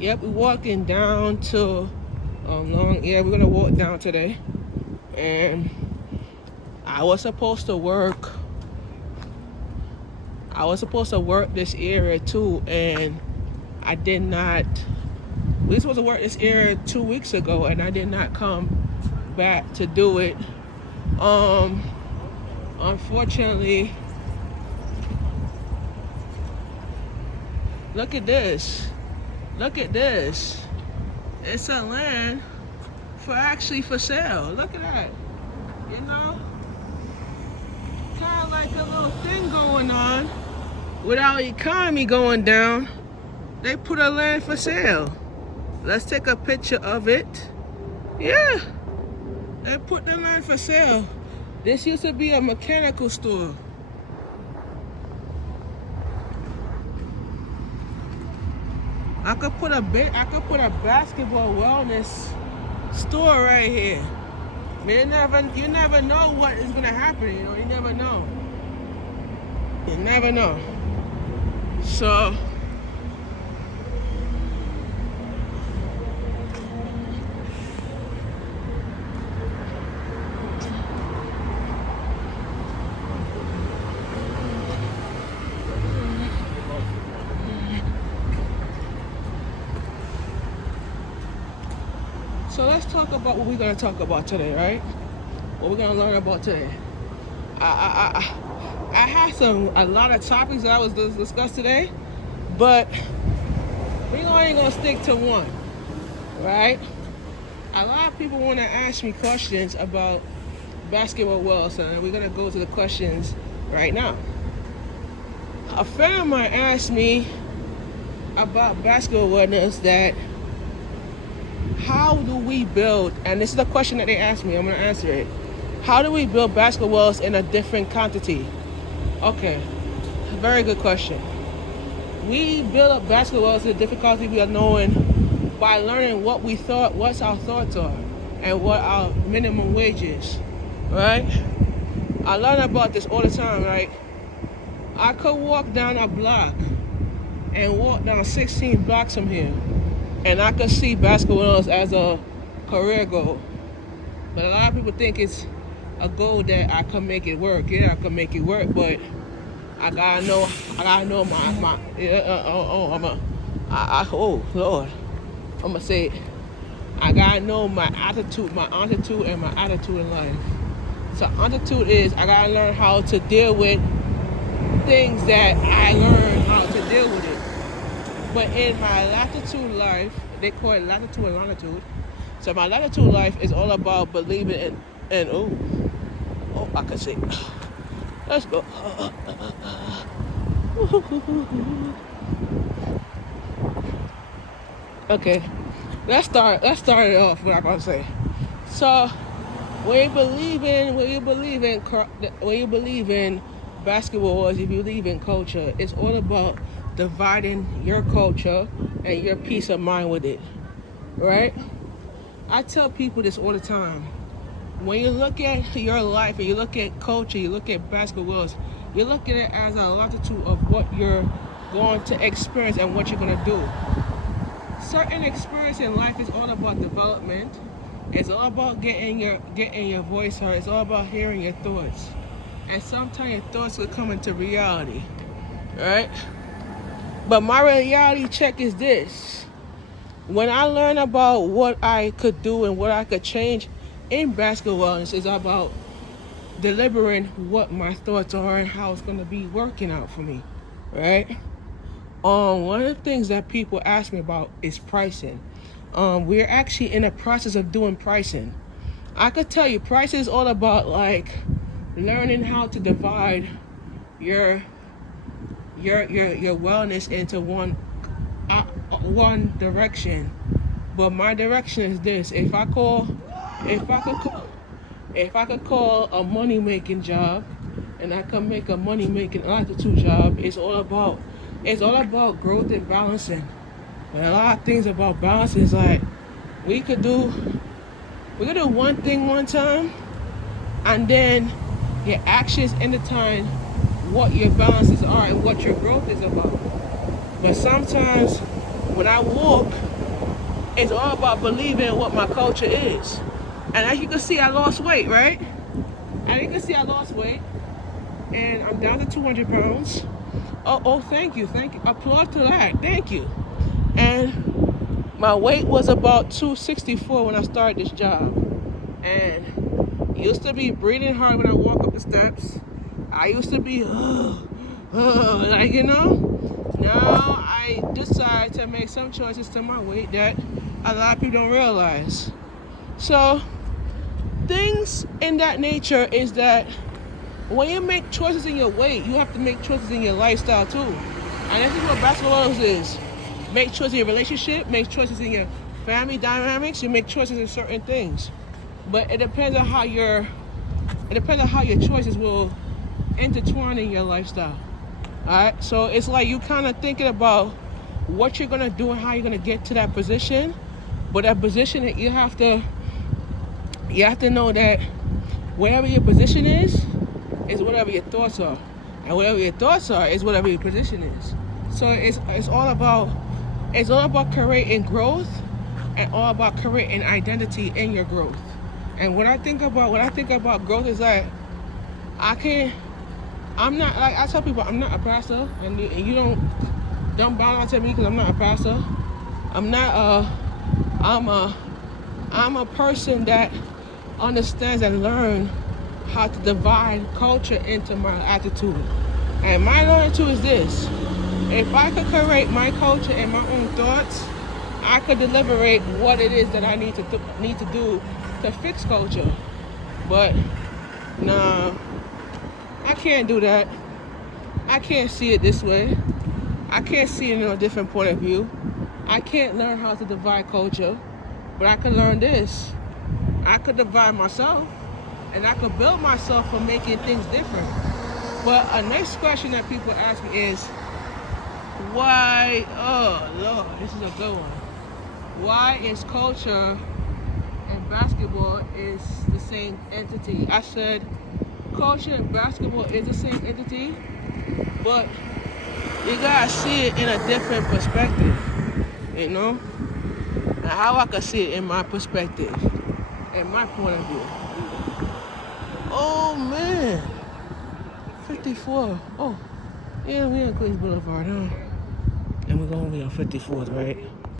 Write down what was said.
Yep, we're walking down to we're gonna walk down today. And I was supposed to work. I was supposed to work this area too, and I did not. We were supposed to work this area 2 weeks ago, and I did not come back to do it. Unfortunately, look at this. Look at this. It's a land for sale. Look at that. You know? Kind of like a little thing going on. With our economy going down, they put a land for sale. Let's take a picture of it. Yeah. They put the land for sale. This used to be a mechanical store. I could put a basketball wellness store right here. You never know what is gonna happen. You know, you never know. You never know. So let's talk about what we're gonna talk about today, right? What we're gonna learn about today. I had a lot of topics that I was discuss today, but we only gonna stick to one, right? A lot of people want to ask me questions about basketball wells, and we're gonna go to the questions right now. A friend of mine asked me about basketball wellness that how do we build, and this is the question that they asked me, I'm gonna answer it. How do we build basketball wells in a different quantity? Okay, very good question. We build up basketball wells in a different quantity we are knowing by learning what's our thoughts are, and what our minimum wage is, right? I learn about this all the time, right? I could walk down a block and walk down 16 blocks from here, and I could see basketball as a career goal. But a lot of people think it's a goal that I can make it work. Yeah, I can make it work, but I gotta know my Lord, I'm gonna say it. I gotta know my attitude and my attitude in life. So attitude is I gotta learn how to deal with things that I learned how to deal with it. But in my latitude life, they call it latitude and longitude. So my latitude life is all about believing in I can see. Let's go. Okay, let's start it off. What I'm gonna say. So when you believe in basketball, or if you believe in culture, it's all about dividing your culture and your peace of mind with it, right? I tell people this all the time. When you look at your life and you look at culture, you look at basketballs, you look at it as a longitude of what you're going to experience and what you're going to do. Certain experience in life is all about development. It's all about getting your voice heard. It's all about hearing your thoughts. And sometimes your thoughts will come into reality, right? But my reality check is this. When I learn about what I could do and what I could change in basketball, it's about deliberating what my thoughts are and how it's going to be working out for me, right? One of the things that people ask me about is pricing. We're actually in the process of doing pricing. I could tell you, pricing is all about like learning how to divide your wellness into one direction. But my direction is this: if I could call a money making job, and I can make a money making altitude job, it's all about growth and balancing. And a lot of things about balance is like we could do one thing one time, and then your actions intertwine what your balances are and what your growth is about. But sometimes when I walk, it's all about believing what my culture is. And as you can see, I lost weight, right? As you can see, I lost weight. And I'm down to 200 pounds. Oh, thank you. Applause to that. Thank you. And my weight was about 264 when I started this job. And used to be breathing hard when I walk up the steps. I used to be, like, Now I decide to make some choices to my weight that a lot of people don't realize. So things in that nature is that when you make choices in your weight, you have to make choices in your lifestyle too. And this is what basketball is. Make choices in your relationship, make choices in your family dynamics, you make choices in certain things. But it depends on how your choices will intertwine in your lifestyle. Alright? So it's like you kind of thinking about what you're gonna do and how you're gonna get to that position. But that position, you have to know that wherever your position is whatever your thoughts are. And whatever your thoughts are is whatever your position is. So it's all about creating growth and all about creating identity in your growth. And when I think about growth is that I'm not, like I tell people, I'm not a pastor, and you don't bow down to me because I'm not a pastor. I'm a person that understands and learns how to divide culture into my attitude. And my attitude is this: if I could create my culture and my own thoughts, I could deliberate what it is that I need to do to fix culture. But nah, I can't do that. I can't see it this way. I can't see it in a different point of view. I can't learn how to divide culture, but I can learn this. I could divide myself, and I could build myself for making things different. But a next question that people ask me is, why, oh Lord, this is a good one. Why is culture and basketball is the same entity? I said, culture and basketball is the same entity, but you gotta see it in a different perspective, And how I can see it in my perspective, in my point of view. Oh man, 54. Oh, yeah, we in Queens Boulevard, huh? And we're gonna be on 54th, right?